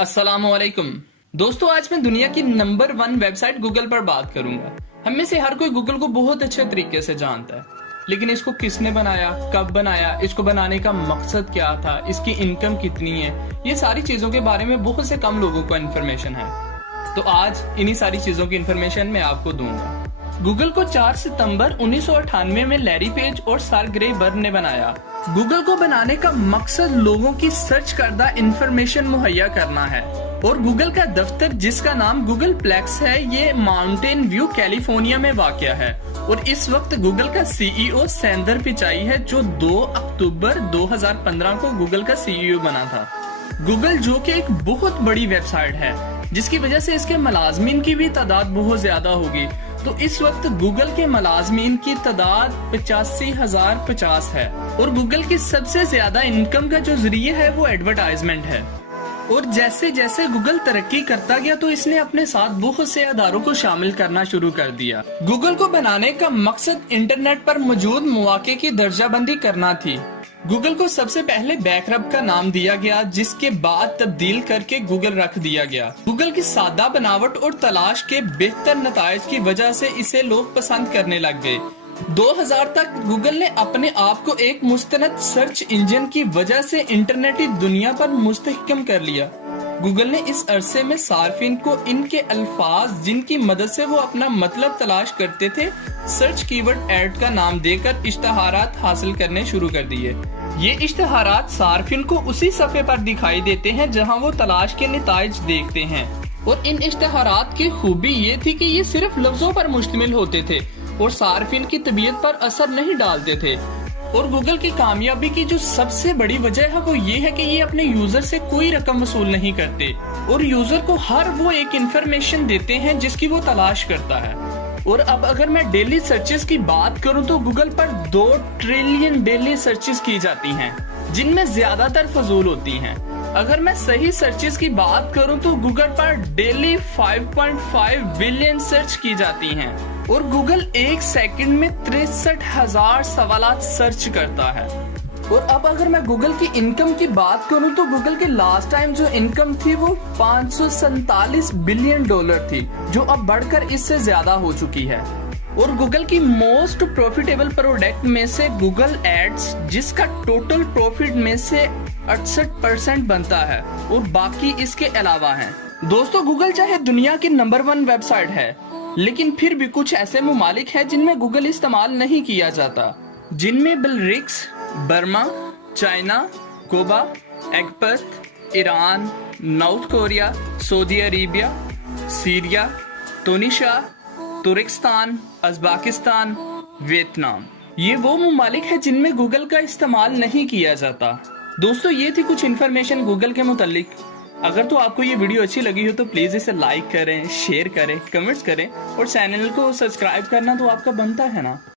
अस्सलाम वालेकुम दोस्तों, आज मैं दुनिया की नंबर 1 वेबसाइट गूगल पर बात करूंगा। हम में से हर कोई गूगल को बहुत अच्छे तरीके से जानता है, लेकिन इसको किसने बनाया, कब बनाया, इसको बनाने का मकसद क्या था, इसकी इनकम कितनी है, ये सारी चीजों के बारे में बहुत से कम लोगों को इन्फॉर्मेशन है। तो आज इन्हीं सारी चीजों की इन्फॉर्मेशन मैं आपको दूंगा। गूगल को 4 सितंबर 1998 में लैरी पेज और सर्गेई ब्रिन ने बनाया। गूगल को बनाने का मकसद लोगों की सर्च करदा इंफॉर्मेशन मुहैया करना है, और गूगल का दफ्तर जिसका नाम गूगल प्लेक्स है, ये माउंटेन व्यू कैलिफोर्निया में वाक़या है। और इस वक्त गूगल का सीईओ सेंदर पिचाई है, जो 2 अक्टूबर 2015 को गूगल का सीईओ बना था। गूगल जो कि एक बहुत बड़ी वेबसाइट है, जिसकी वजह से इसके मुलाजमीन की भी तादाद बहुत ज्यादा होगी। तो इस वक्त गूगल के मुलाजमीन की तादाद 85,050 है, और गूगल की सबसे ज्यादा इनकम का जो जरिया है वो एडवर्टाइजमेंट है। और जैसे जैसे गूगल तरक्की करता गया, तो इसने अपने साथ बहुत से अदारों को शामिल करना शुरू कर दिया। गूगल को बनाने का मकसद इंटरनेट पर मौजूद मौके की दर्जाबंदी करना थी। गूगल को सबसे पहले बैकरब का नाम दिया गया, जिसके बाद तब्दील करके गूगल रख दिया गया। गूगल की सादा बनावट और तलाश के बेहतर नताइज की वजह से इसे लोग पसंद करने लग गए। 2000 तक गूगल ने अपने आप को एक मुस्तनद सर्च इंजन की वजह से इंटरनेटी दुनिया पर मुस्तहकम कर लिया। गूगल ने इस अरसे में सार्फिन को इनके अल्फाज जिनकी मदद से वो अपना मतलब तलाश करते थे, सर्च कीवर्ड ऐड का नाम देकर इश्तहारात हासिल करने शुरू कर दिए। ये इश्तहारात सार्फिन को उसी सफ़े पर दिखाई देते हैं जहां वो तलाश के नताइज देखते हैं। और इन इश्तहारात की खूबी ये थी कि ये सिर्फ लफ्जों पर मुश्तमिल होते थे और सार्फिन की तबीयत पर असर नहीं डालते थे। और गूगल की कामयाबी की जो सबसे बड़ी वजह है वो ये है कि ये अपने यूजर से कोई रकम वसूल नहीं करते, और यूजर को हर वो एक इंफॉर्मेशन देते हैं जिसकी वो तलाश करता है। और अब अगर मैं डेली सर्चेस की बात करूं, तो गूगल पर 2 ट्रिलियन डेली सर्चेस की जाती हैं, जिनमें ज्यादातर फजूल होती हैं। अगर मैं सही सर्चेस की बात करूं, तो गूगल पर डेली 5.5 बिलियन सर्च की जाती हैं, और गूगल एक सेकंड में 63,000 सवालात सर्च करता है। और अब अगर मैं गूगल की इनकम की बात करूं, तो गूगल के लास्ट टाइम जो इनकम थी वो 547 बिलियन डॉलर थी, जो अब बढ़कर इससे ज्यादा हो चुकी है। और गूगल की मोस्ट प्रॉफिटेबल प्रोडक्ट में से गूगल एड्स, जिसका टोटल प्रॉफिट में से 68% बनता है, और बाकी इसके अलावा हैं। दोस्तों, गूगल चाहे दुनिया की नंबर 1 वेबसाइट है, लेकिन फिर भी कुछ ऐसे ममालिक हैं जिनमें गूगल इस्तेमाल नहीं किया जाता, जिनमें Belarus, Burma, China, Cuba, Egypt, Iran, North Korea, Saudi Arabia, Syria, Tunisia, तुर्कस्तान, उज़्बेकिस्तान, वियतनाम। ये वो ममालिक है जिनमें गूगल का इस्तेमाल नहीं किया जाता। दोस्तों, ये थी कुछ इन्फॉर्मेशन गूगल के मुतालिक। अगर तो आपको ये वीडियो अच्छी लगी हो तो प्लीज इसे लाइक करें, शेयर करें, कमेंट्स करें, और चैनल को सब्सक्राइब करना तो आपका बनता है ना।